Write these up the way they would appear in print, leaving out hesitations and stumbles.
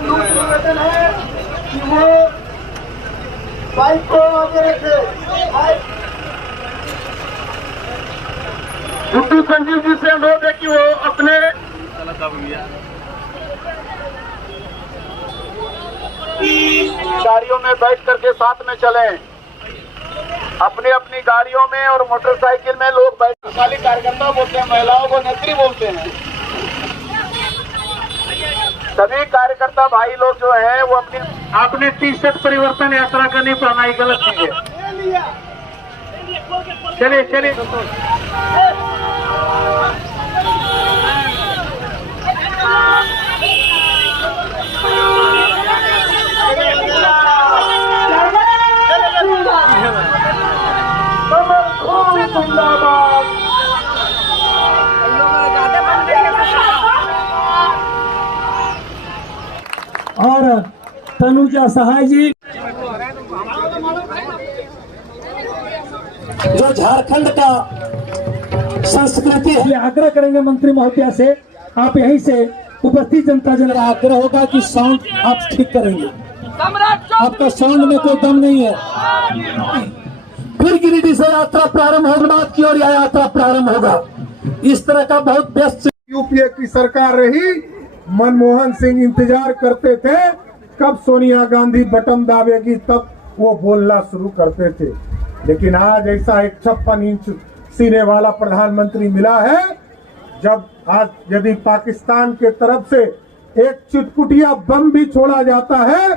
निवेदन है कि वो बाइक को आगे रखे। गुड्डू संजीव जी से अनुरोध है कि वो अपने गाड़ियों में बैठ करके साथ में चलें। अपनी अपनी गाड़ियों में और मोटरसाइकिल में लोग बैठ, खाली कार्यकर्ता बोलते हैं, महिलाओं को नेत्री बोलते हैं। सभी कार्यकर्ता भाई लोग जो हैं वो अपनी आपने टी-शर्ट परिवर्तन यात्रा करनी पड़ना, ये गलत चीज है। चलिए चलिए और तनुजा सहाय जी जो झारखंड का संस्कृति है, आग्रह करेंगे मंत्री महोदया से, आप यहीं से उपस्थित जनता जन आग्रह होगा कि साउंड आप ठीक करेंगे। आपका साउंड में कोई दम नहीं है। फिर गिरिडीह से यात्रा प्रारंभ होगा की और यह यात्रा प्रारंभ होगा। इस तरह का बहुत व्यस्त यूपीए की सरकार रही, मनमोहन सिंह इंतजार करते थे कब सोनिया गांधी बटन दाबेगी, तब वो बोलना शुरू करते थे। लेकिन आज ऐसा एक 56 इंच सीने वाला प्रधानमंत्री मिला है, जब आज यदि पाकिस्तान के तरफ से एक चुटपुटिया बम भी छोड़ा जाता है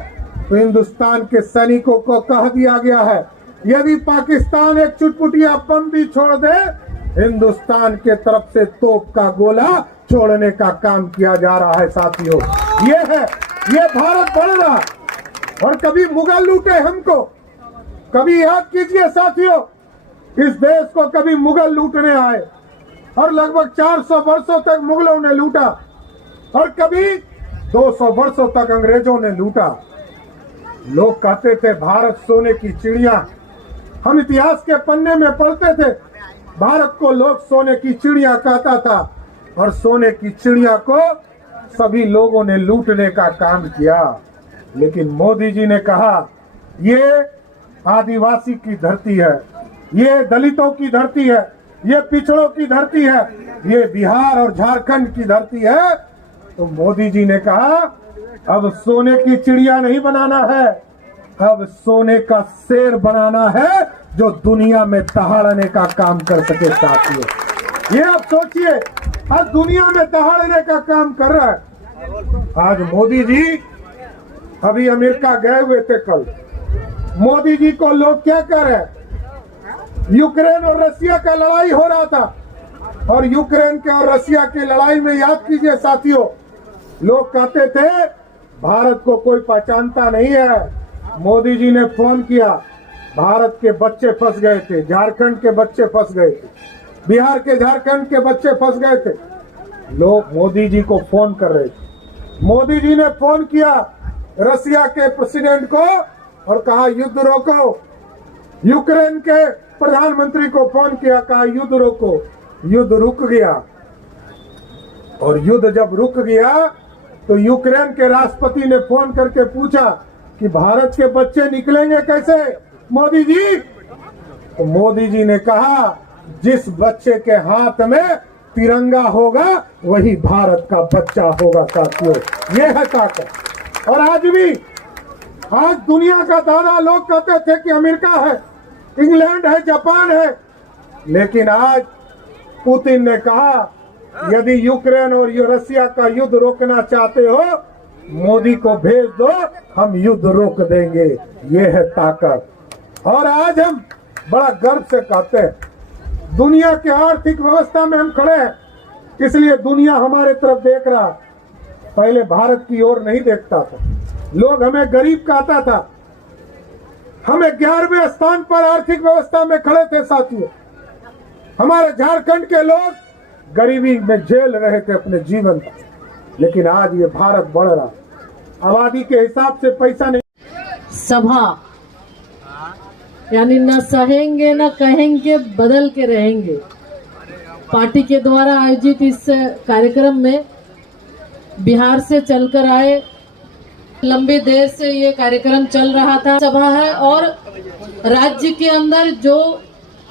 तो हिंदुस्तान के सैनिकों को कह दिया गया है, यदि पाकिस्तान एक चुटपुटिया बम भी छोड़ दे, हिंदुस्तान के तरफ से तोप का गोला छोड़ने का काम किया जा रहा है। साथियों, ये भारत बढ़ रहा। और कभी मुगल लूटे हमको, कभी याद कीजिए साथियों, इस देश को कभी मुगल लूटने आए और लगभग 400 वर्षों तक मुगलों ने लूटा और कभी 200 वर्षों तक अंग्रेजों ने लूटा। लोग कहते थे भारत सोने की चिड़िया, हम इतिहास के पन्ने में पढ़ते थे, भारत को लोग सोने की चिड़िया कहता था और सोने की चिड़िया को सभी लोगों ने लूटने का काम किया। लेकिन मोदी जी ने कहा ये आदिवासी की धरती है, ये दलितों की धरती है, ये पिछड़ों की धरती है, ये बिहार और झारखंड की धरती है। तो मोदी जी ने कहा अब सोने की चिड़िया नहीं बनाना है, अब सोने का शेर बनाना है जो दुनिया में दहाड़ने का काम कर सके। साथियों, ये आप सोचिए, आज दुनिया में दहाड़ने का काम कर रहा है। आज मोदी जी अभी अमेरिका गए हुए थे, कल मोदी जी को लोग क्या कर रहे हैं, यूक्रेन और रशिया का लड़ाई हो रहा था और यूक्रेन के और रशिया की लड़ाई में याद कीजिए साथियों, लोग कहते थे भारत को कोई पहचानता नहीं है। मोदी जी ने फोन किया, भारत के बच्चे फंस गए थे, झारखंड के बच्चे फंस गए थे, बिहार के झारखंड के बच्चे फंस गए थे। लोग मोदी जी को फोन कर रहे थे। मोदी जी ने फोन किया रशिया के प्रेसिडेंट को और कहा युद्ध रोको। यूक्रेन के प्रधानमंत्री को फोन किया, कहा युद्ध रोको। युद्ध रुक गया और युद्ध जब रुक गया तो यूक्रेन के राष्ट्रपति ने फोन करके पूछा कि भारत के बच्चे निकलेंगे कैसे मोदी जी। तो मोदी जी ने कहा जिस बच्चे के हाथ में तिरंगा होगा वही भारत का बच्चा होगा। साथियों, ये है ताकत। और आज भी, आज दुनिया का दादा लोग कहते थे कि अमेरिका है, इंग्लैंड है, जापान है, लेकिन आज पुतिन ने कहा यदि यूक्रेन और रशिया का युद्ध रोकना चाहते हो मोदी को भेज दो, हम युद्ध रोक देंगे। ये है ताकत। और आज हम बड़ा गर्व से कहते हैं दुनिया की आर्थिक व्यवस्था में हम खड़े हैं, इसलिए दुनिया हमारे तरफ देख रहा। पहले भारत की ओर नहीं देखता था, लोग हमें गरीब कहता था, हमें 11वें स्थान पर आर्थिक व्यवस्था में खड़े थे। साथियों, हमारे झारखंड के लोग गरीबी में झेल रहे थे अपने जीवन का, लेकिन आज ये भारत बढ़ रहा, आबादी के हिसाब से पैसा नहीं। सभा यानी न सहेंगे न कहेंगे, बदल के रहेंगे। पार्टी के द्वारा आयोजित इस कार्यक्रम में बिहार से चलकर आए लंबे देर से ये कार्यक्रम चल रहा था, सभा है, और राज्य के अंदर जो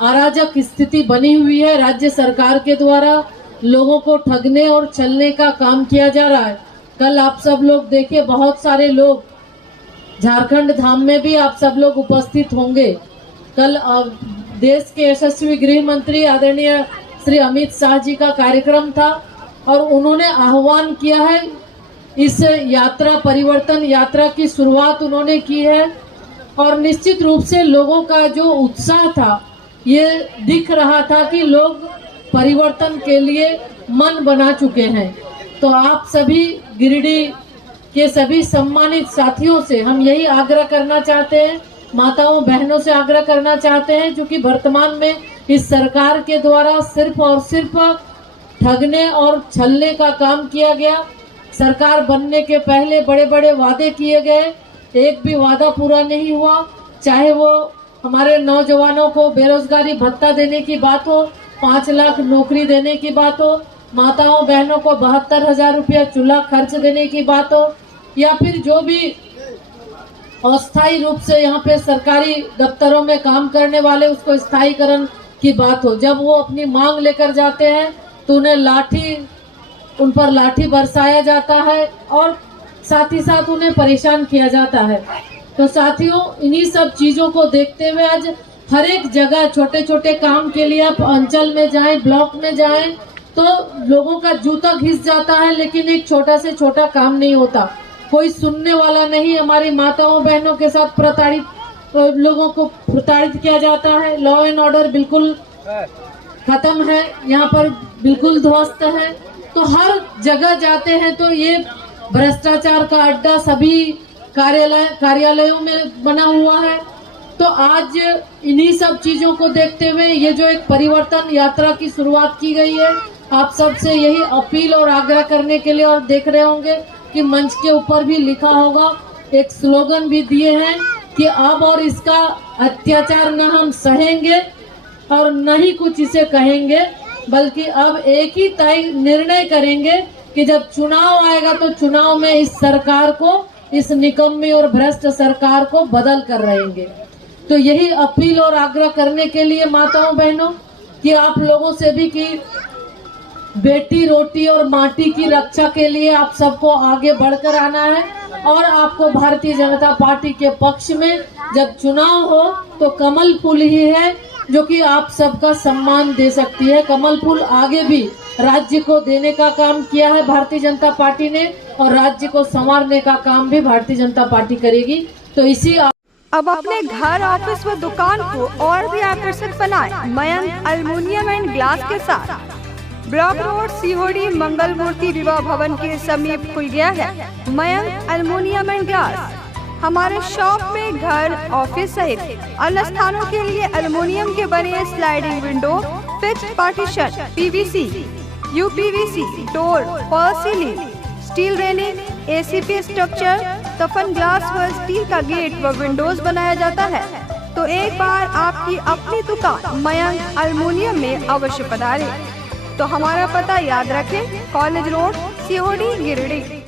अराजक स्थिति बनी हुई है, राज्य सरकार के द्वारा लोगों को ठगने और छलने का काम किया जा रहा है। कल आप सब लोग देखिए, बहुत सारे लोग झारखंड धाम में भी आप सब लोग उपस्थित होंगे। कल देश के यशस्वी गृह मंत्री आदरणीय श्री अमित शाह जी का कार्यक्रम था और उन्होंने आह्वान किया है, इस यात्रा परिवर्तन यात्रा की शुरुआत उन्होंने की है और निश्चित रूप से लोगों का जो उत्साह था, ये दिख रहा था कि लोग परिवर्तन के लिए मन बना चुके हैं। तो आप सभी गिरिडीह के सभी सम्मानित साथियों से हम यही आग्रह करना चाहते हैं, माताओं बहनों से आग्रह करना चाहते हैं, जो कि वर्तमान में इस सरकार के द्वारा सिर्फ और सिर्फ ठगने और छलने का काम किया गया। सरकार बनने के पहले बड़े बड़े वादे किए गए, एक भी वादा पूरा नहीं हुआ, चाहे वो हमारे नौजवानों को बेरोजगारी भत्ता देने की बात हो, 5 लाख नौकरी देने की बात हो, माताओं बहनों को 72,000 रुपया चूल्हा खर्च देने की बात हो, या फिर जो भी अस्थायी रूप से यहाँ पे सरकारी दफ्तरों में काम करने वाले उसको स्थायीकरण की बात हो। जब वो अपनी मांग लेकर जाते हैं तो उन पर लाठी बरसाया जाता है और साथ ही साथ उन्हें परेशान किया जाता है। तो साथियों, इन्हीं सब चीजों को देखते हुए आज हर एक जगह छोटे छोटे काम के लिए आप अंचल में जाएं, ब्लॉक में जाएं, तो लोगों का जूता घिस जाता है, लेकिन एक छोटा से छोटा काम नहीं होता, कोई सुनने वाला नहीं। हमारी माताओं बहनों के साथ प्रताड़ित लोगों को प्रताड़ित किया जाता है। लॉ एंड ऑर्डर बिल्कुल खत्म है, यहाँ पर बिल्कुल ध्वस्त है। तो हर जगह जाते हैं तो ये भ्रष्टाचार का अड्डा सभी कार्यालयों में बना हुआ है। तो आज इन्हीं सब चीजों को देखते हुए ये जो एक परिवर्तन यात्रा की शुरुआत की गई है, आप सबसे यही अपील और आग्रह करने के लिए, और देख रहे होंगे कि मंच के ऊपर भी लिखा होगा, एक स्लोगन भी दिए हैं कि अब और इसका अत्याचार न हम सहेंगे और न ही कुछ इसे कहेंगे, बल्कि अब एक ही तय निर्णय करेंगे कि जब चुनाव आएगा तो चुनाव में इस सरकार को, इस निकम्मी और भ्रष्ट सरकार को बदल कर रहेंगे। तो यही अपील और आग्रह करने के लिए माताओं बहनों कि आप लोगों से भी कि बेटी रोटी और माटी की रक्षा के लिए आप सबको आगे बढ़कर आना है और आपको भारतीय जनता पार्टी के पक्ष में जब चुनाव हो तो कमल फूल ही है जो कि आप सबका सम्मान दे सकती है। कमल फूल आगे भी राज्य को देने का काम किया है भारतीय जनता पार्टी ने और राज्य को संवारने का काम भी भारतीय जनता पार्टी करेगी। तो इसी अब अपने घर, ऑफिस व दुकान को और भी आकर्षक बनाएं मयंक एल्युमिनियम एंड ग्लास के साथ। ब्लॉक रोड सीहोड़ी मंगल मूर्ति विवाह भवन के समीप खुल गया है मयंक एल्युमिनियम एंड ग्लास। हमारे शॉप में घर, ऑफिस सहित अन्य स्थानों के लिए एल्युमिनियम के बने sliding window, fixed partition, PVC, UPVC, door, fall ceiling, steel railing, ACP structure, तफन ग्लास व स्टील का गेट व विंडोज बनाया जाता है। तो एक बार आपकी अपनी दुकान मयंक एल्युमिनियम में अवश्य पधारें। तो हमारा पता याद रखें, कॉलेज रोड, सीहोड़ी, गिरिडीह।